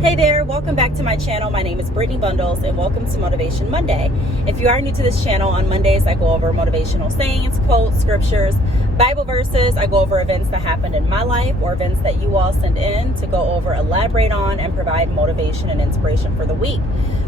Hey there, welcome back to my channel. My name is Brittany Bundles and welcome to Motivation Monday. If you are new to this channel, on Mondays I go over motivational sayings, quotes, scriptures, Bible verses. I go over events that happened in my life or events that you all send in to go over, elaborate on, and provide motivation and inspiration for the week.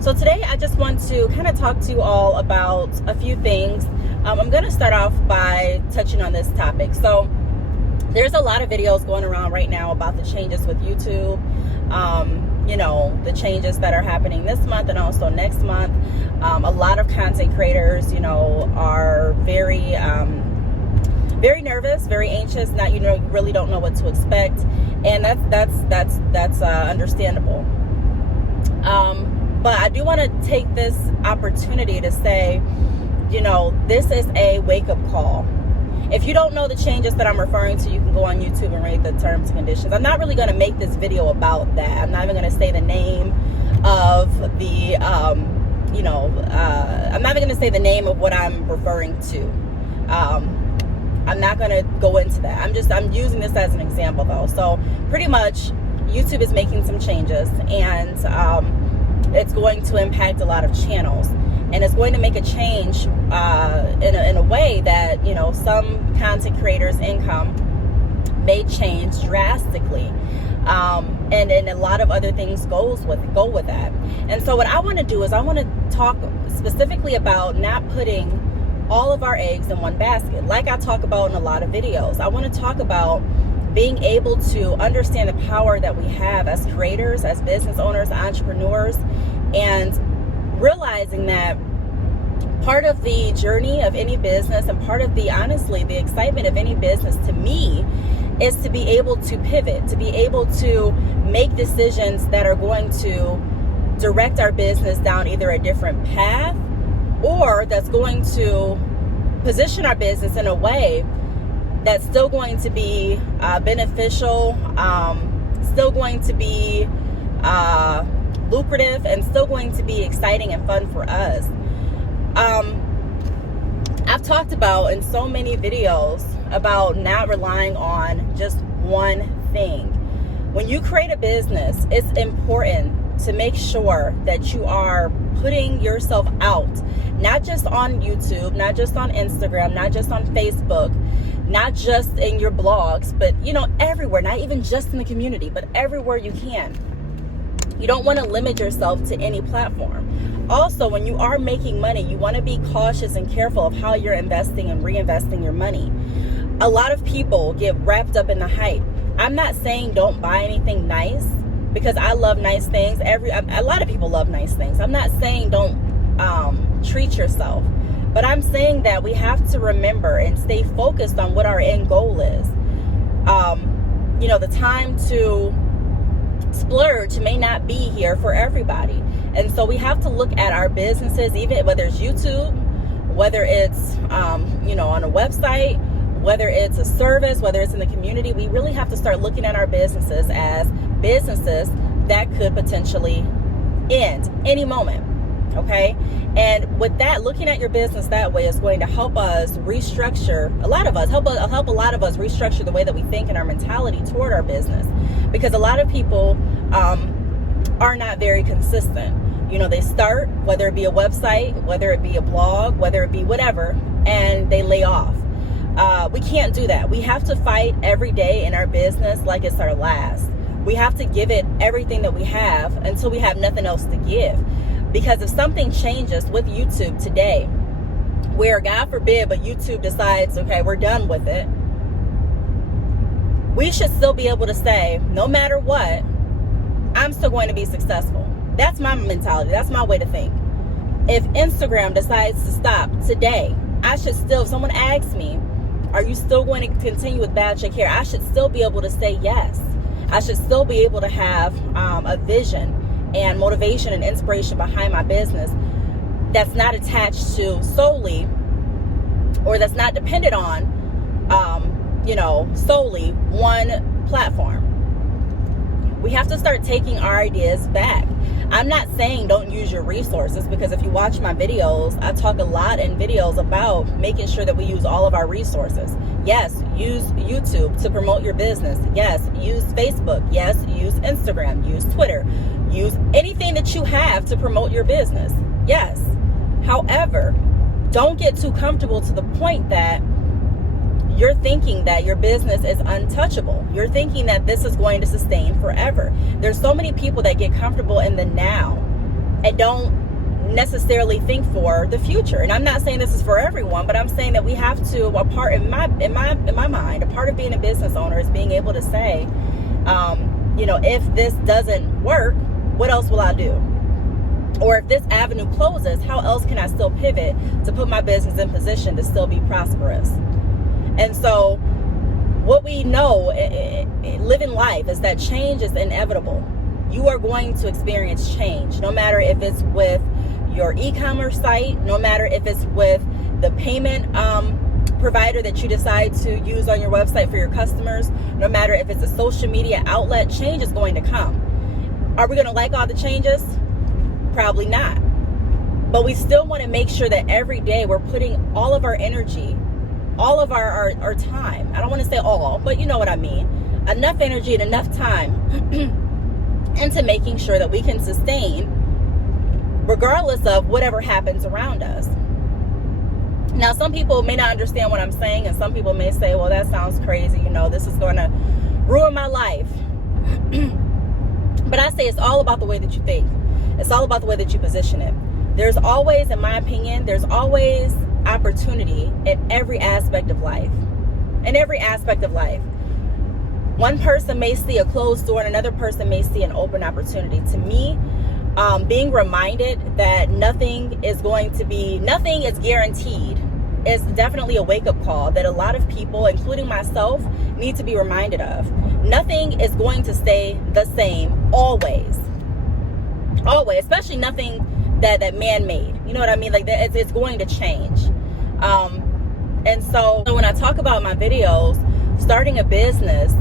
So today I just want to kind of talk to you all about a few things. I'm going to start off by touching on this topic. So there's a lot of videos going around right now about the changes with YouTube. The changes that are happening this month and also next month. A lot of content creators, are very nervous, very anxious. Not, really don't know what to expect, and that's understandable. But I do want to take this opportunity to say, this is a wake-up call. If you don't know the changes that I'm referring to, you can go on YouTube and read the terms and conditions. I'm not really going to make this video about that. I'm not even going to say the name of the, I'm not even going to say the name of what I'm referring to. I'm not going to go into that. I'm using this as an example though. So pretty much YouTube is making some changes, and it's going to impact a lot of channels. And it's going to make a change in a way that, some content creators' income may change drastically. And a lot of other things go with that. And so what I want to do is I want to talk specifically about not putting all of our eggs in one basket, like I talk about in a lot of videos. I want to talk about being able to understand the power that we have as creators, as business owners, entrepreneurs, and realizing that part of the journey of any business and part of the excitement of any business to me is to be able to pivot, to be able to make decisions that are going to direct our business down either a different path or that's going to position our business in a way that's still going to be beneficial, still going to be lucrative, and still going to be exciting and fun for us. I've talked about in so many videos about not relying on just one thing. When you create a business, it's important to make sure that you are putting yourself out, not just on YouTube, not just on Instagram, not just on Facebook, not just in your blogs, but everywhere, not even just in the community, but everywhere you can. You don't want to limit yourself to any platform. Also, when you are making money, you want to be cautious and careful of how you're investing and reinvesting your money. A lot of people get wrapped up in the hype. I'm not saying don't buy anything nice, because I love nice things. A lot of people love nice things. I'm not saying don't treat yourself, but I'm saying that we have to remember and stay focused on what our end goal is. The time to splurge may not be here for everybody. And so we have to look at our businesses, even whether it's YouTube, whether it's, on a website, whether it's a service, whether it's in the community. We really have to start looking at our businesses as businesses that could potentially end any moment. Okay. And with that, looking at your business that way is going to help us restructure help a lot of us restructure the way that we think and our mentality toward our business, because a lot of people are not very consistent. They start, whether it be a website, whether it be a blog, whether it be whatever, and they lay off. We can't do that. We have to fight every day in our business like it's our last. We have to give it everything that we have until we have nothing else to give. Because if something changes with YouTube today, where God forbid, but YouTube decides, okay, we're done with it, we should still be able to say, no matter what, I'm still going to be successful. That's my mentality. That's my way to think. If Instagram decides to stop today, I should still, if someone asks me, are you still going to continue with Bad Chick Hair? I should still be able to say yes. I should still be able to have a vision and motivation and inspiration behind my business that's not attached to solely, or that's not dependent on, solely one platform. We have to start taking our ideas back. I'm not saying don't use your resources, because if you watch my videos, I talk a lot in videos about making sure that we use all of our resources. Yes, use YouTube to promote your business. Yes, use Facebook. Yes, use Instagram. Use Twitter. use anything that you have to promote your business. Yes. However, don't get too comfortable to the point that you're thinking that your business is untouchable. You're thinking that this is going to sustain forever. There's so many people that get comfortable in the now and don't necessarily think for the future. And I'm not saying this is for everyone, but I'm saying that we have to, a part in my mind, a part of being a business owner is being able to say, if this doesn't work, what else will I do? Or if this avenue closes, how else can I still pivot to put my business in position to still be prosperous? And so what we know living life is that change is inevitable. You are going to experience change, no matter if it's with your e-commerce site, no matter if it's with the payment provider that you decide to use on your website for your customers, no matter if it's a social media outlet, change is going to come. Are we going to like all the changes? Probably not. But we still want to make sure that every day we're putting all of our energy, all of our time, I don't want to say all, but you know what I mean, enough energy and enough time into making sure that we can sustain regardless of whatever happens around us. Now, some people may not understand what I'm saying, and some people may say, well, that sounds crazy, this is going to ruin my life. But I say it's all about the way that you think. It's all about the way that you position it. There's always, in my opinion, there's always opportunity in every aspect of life. In every aspect of life. One person may see a closed door and another person may see an open opportunity. To me, being reminded that nothing is guaranteed is definitely a wake-up call that a lot of people, including myself, need to be reminded of. Nothing is going to stay the same always. Always, especially nothing that man-made. You know what I mean? Like that, it's going to change. And so when I talk about my videos, starting a business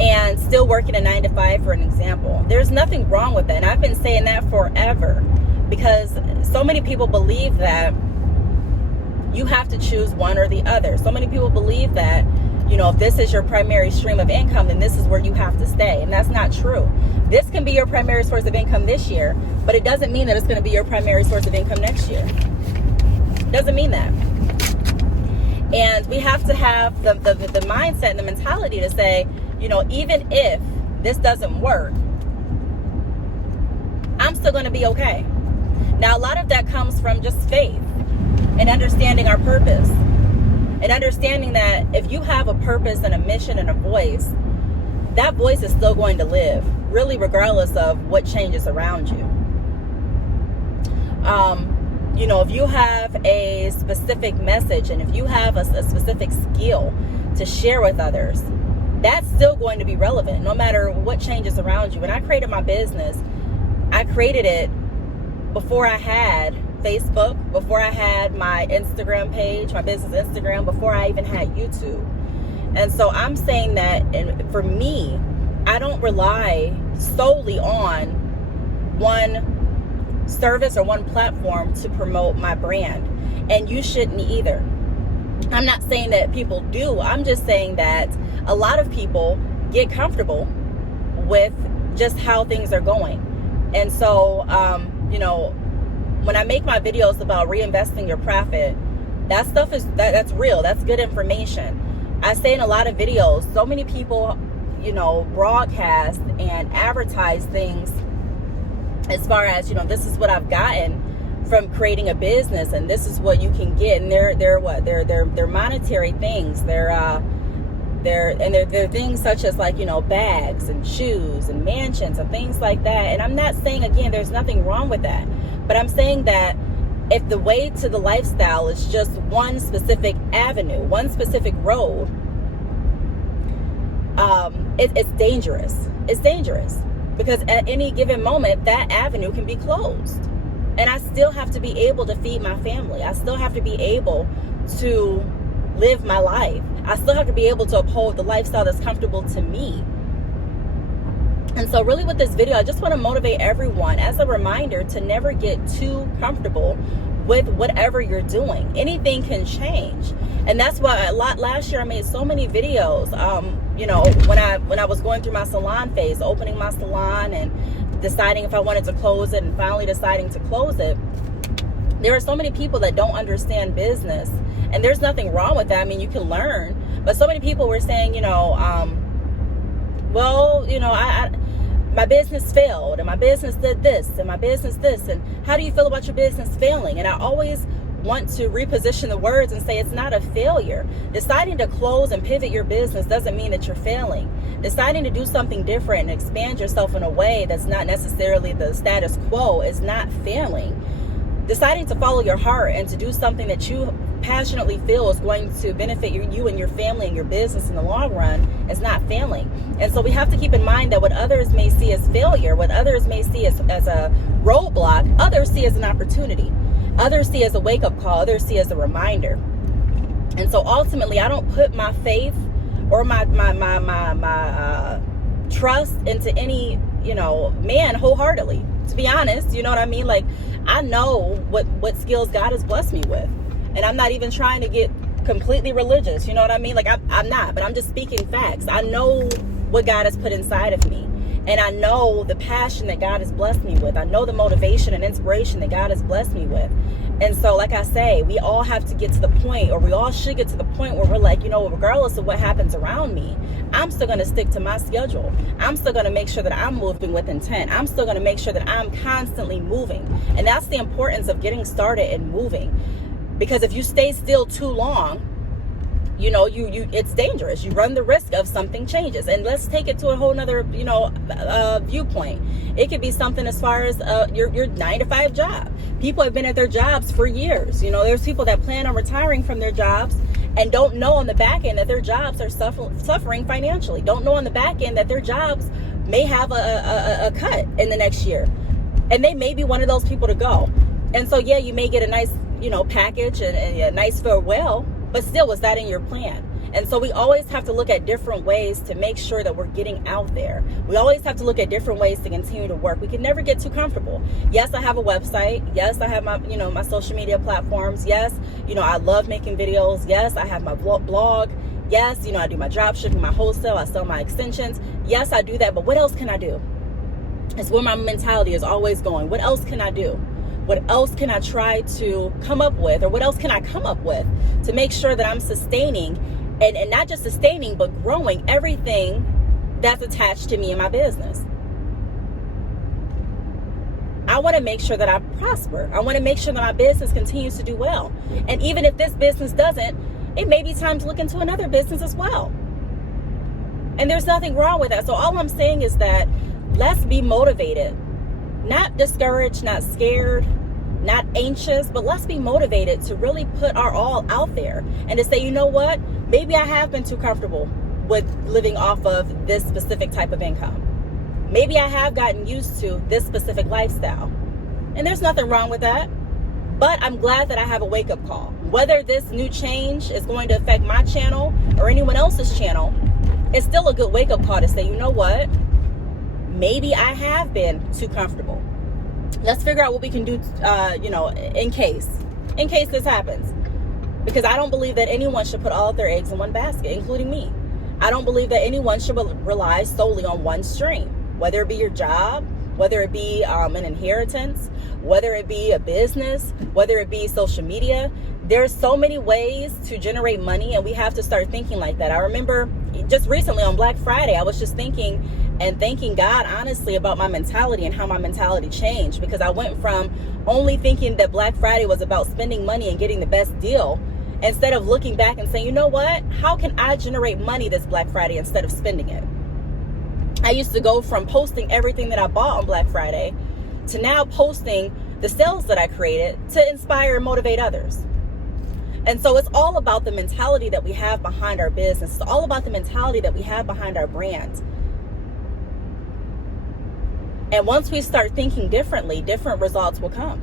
and still working a 9-to-5, for an example, there's nothing wrong with that. And I've been saying that forever because so many people believe that you have to choose one or the other. So many people believe that, if this is your primary stream of income, then this is where you have to stay. And that's not true. This can be your primary source of income this year, but it doesn't mean that it's going to be your primary source of income next year. It doesn't mean that. And we have to have the mindset and the mentality to say, even if this doesn't work, I'm still going to be okay. Now, a lot of that comes from just faith and understanding our purpose. And understanding that if you have a purpose and a mission and a voice, that voice is still going to live, really regardless of what changes around you. If you have a specific message and if you have a specific skill to share with others, that's still going to be relevant no matter what changes around you. When I created my business, I created it before I had Facebook, before I had my Instagram page, my business Instagram, before I even had YouTube. And so I'm saying that, and for me, I don't rely solely on one service or one platform to promote my brand. And you shouldn't either. I'm not saying that people do. I'm just saying that a lot of people get comfortable with just how things are going. And so, when I make my videos about reinvesting your profit, that stuff that's real. That's good information. I say in a lot of videos, so many people, broadcast and advertise things as far as, this is what I've gotten from creating a business and this is what you can get. And they're monetary things. They're things such as bags and shoes and mansions and things like that. And I'm not saying, again, there's nothing wrong with that. But I'm saying that if the way to the lifestyle is just one specific avenue, one specific road, it's dangerous. It's dangerous because at any given moment, that avenue can be closed. And I still have to be able to feed my family. I still have to be able to live my life. I still have to be able to uphold the lifestyle that's comfortable to me. And so really with this video, I just want to motivate everyone as a reminder to never get too comfortable with whatever you're doing. Anything can change. And that's why last year I made so many videos, when I was going through my salon phase, opening my salon and deciding if I wanted to close it and finally deciding to close it. There are so many people that don't understand business, and there's nothing wrong with that. I mean, you can learn, but so many people were saying, my business failed, and my business did this, and my business this, and how do you feel about your business failing? And I always want to reposition the words and say it's not a failure. Deciding to close and pivot your business doesn't mean that you're failing. Deciding to do something different and expand yourself in a way that's not necessarily the status quo is not failing. Deciding to follow your heart and to do something that you passionately feel is going to benefit you and your family and your business in the long run is not failing. And so we have to keep in mind that what others may see as failure, what others may see as a roadblock, others see as an opportunity. Others see as a wake-up call. Others see as a reminder. And so ultimately, I don't put my faith or my trust into any, man wholeheartely. To be honest, you know what I mean? Like, I know what skills God has blessed me with. And I'm not even trying to get completely religious. You know what I mean? Like, I'm not, but I'm just speaking facts. I know what God has put inside of me. And I know the passion that God has blessed me with. I know the motivation and inspiration that God has blessed me with. And so, like I say, we all have to get to the point, or we all should get to the point where we're like, regardless of what happens around me, I'm still going to stick to my schedule. I'm still going to make sure that I'm moving with intent. I'm still going to make sure that I'm constantly moving. And that's the importance of getting started and moving. Because if you stay still too long, it's dangerous. You run the risk of something changes. And let's take it to a whole nother, viewpoint. It could be something as far as your 9-to-5 job. People have been at their jobs for years. There's people that plan on retiring from their jobs and don't know on the back end that their jobs are suffering financially. Don't know on the back end that their jobs may have a cut in the next year. And they may be one of those people to go. And so, yeah, you may get a nice, package and a nice farewell. But still, was that in your plan? And so we always have to look at different ways to make sure that we're getting out there. We always have to look at different ways to continue to work. We can never get too comfortable. Yes, I have a website. Yes, I have my, my social media platforms. Yes, I love making videos. Yes, I have my blog. Yes, I do my drop shipping, my wholesale. I sell my extensions. Yes, I do that. But what else can I do? It's where my mentality is always going. What else can I do? What else can I try to come up with, or what else can I come up with to make sure that I'm sustaining and not just sustaining, but growing everything that's attached to me and my business? I want to make sure that I prosper. I want to make sure that my business continues to do well. And even if this business doesn't, it may be time to look into another business as well. And there's nothing wrong with that. So all I'm saying is that let's be motivated. Not discouraged, not scared, not anxious, but let's be motivated to really put our all out there and to say, you know what, maybe I have been too comfortable with living off of this specific type of income. Maybe I have gotten used to this specific lifestyle. And there's nothing wrong with that. But I'm glad that I have a wake-up call. Whether this new change is going to affect my channel or anyone else's channel, it's still a good wake-up call to say, you know what? Maybe I have been too comfortable. Let's figure out what we can do, in case this happens. Because I don't believe that anyone should put all of their eggs in one basket, including me. I don't believe that anyone should rely solely on one stream, whether it be your job, whether it be an inheritance, whether it be a business, whether it be social media. There's so many ways to generate money, and we have to start thinking like that. I remember just recently on Black Friday, I was just thinking and thanking God, honestly, about my mentality and how my mentality changed, because I went from only thinking that Black Friday was about spending money and getting the best deal, instead of looking back and saying, you know what, how can I generate money this Black Friday instead of spending it? I used to go from posting everything that I bought on Black Friday to now posting the sales that I created to inspire and motivate others. And so it's all about the mentality that we have behind our business. It's all about the mentality that we have behind our brand. And once we start thinking differently, different results will come.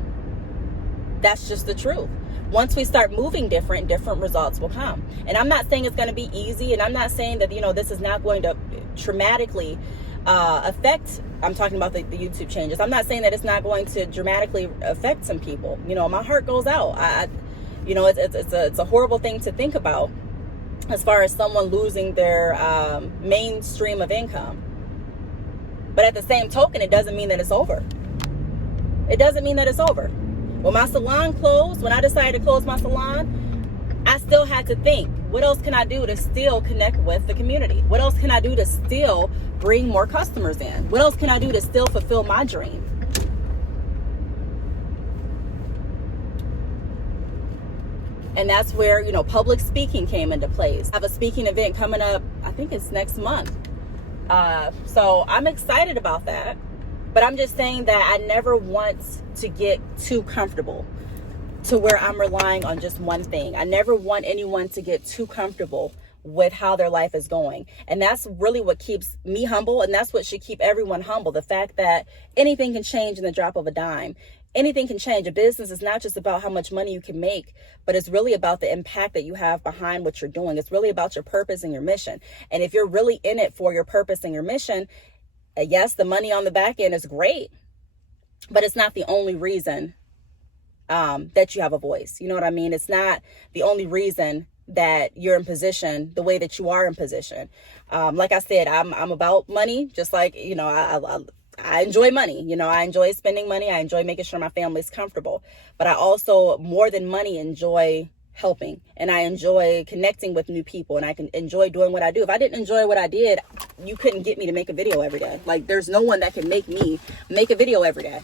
That's just the truth. Once we start moving different results will come. And I'm not saying it's going to be easy, and I'm not saying that, this is not going to traumatically affect, I'm talking about the YouTube changes. I'm not saying that it's not going to dramatically affect some people. My heart goes out. It's a horrible thing to think about as far as someone losing their mainstream of income. But at the same token, it doesn't mean that it's over. It doesn't mean that it's over. When my salon closed, when I decided to close my salon, I still had to think, what else can I do to still connect with the community? What else can I do to still bring more customers in? What else can I do to still fulfill my dream? And that's where, you know, public speaking came into place. I have a speaking event coming up, I think it's next month. So I'm excited about that. But I'm just saying that I never want to get too comfortable to where I'm relying on just one thing. I never want anyone to get too comfortable with how their life is going. And that's really what keeps me humble. And that's what should keep everyone humble. The fact that anything can change in the drop of a dime. Anything can change. A business is not just about how much money you can make, but it's really about the impact that you have behind what you're doing. It's really about your purpose and your mission. And if you're really in it for your purpose and your mission, yes, the money on the back end is great, but it's not the only reason that you have a voice. You know what I mean? It's not the only reason that you're in position the way that you are in position. Like I said, I'm about money, just like, you know, I enjoy money. You know, I enjoy spending money. I enjoy making sure my family's comfortable. But I also, more than money, enjoy helping. And I enjoy connecting with new people. And I can enjoy doing what I do. If I didn't enjoy what I did, you couldn't get me to make a video every day. Like, there's no one that can make me make a video every day.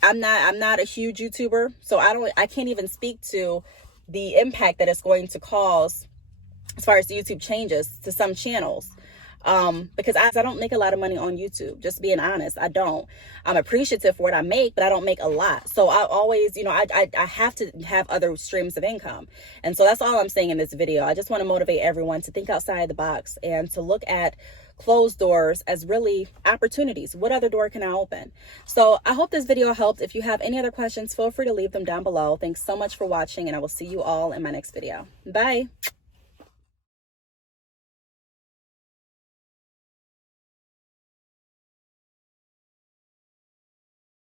I'm not a huge YouTuber. So I can't even speak to the impact that it's going to cause as far as the YouTube changes to some channels. Because I don't make a lot of money on YouTube, just being honest. I don't. I'm appreciative for what I make, but I don't make a lot. So I always, you know, I have to have other streams of income. And so that's all I'm saying in this video. I just want to motivate everyone to think outside the box and to look at closed doors as really opportunities. What other door can I open? So I hope this video helped. If you have any other questions, feel free to leave them down below. Thanks so much for watching, and I will see you all in my next video. Bye.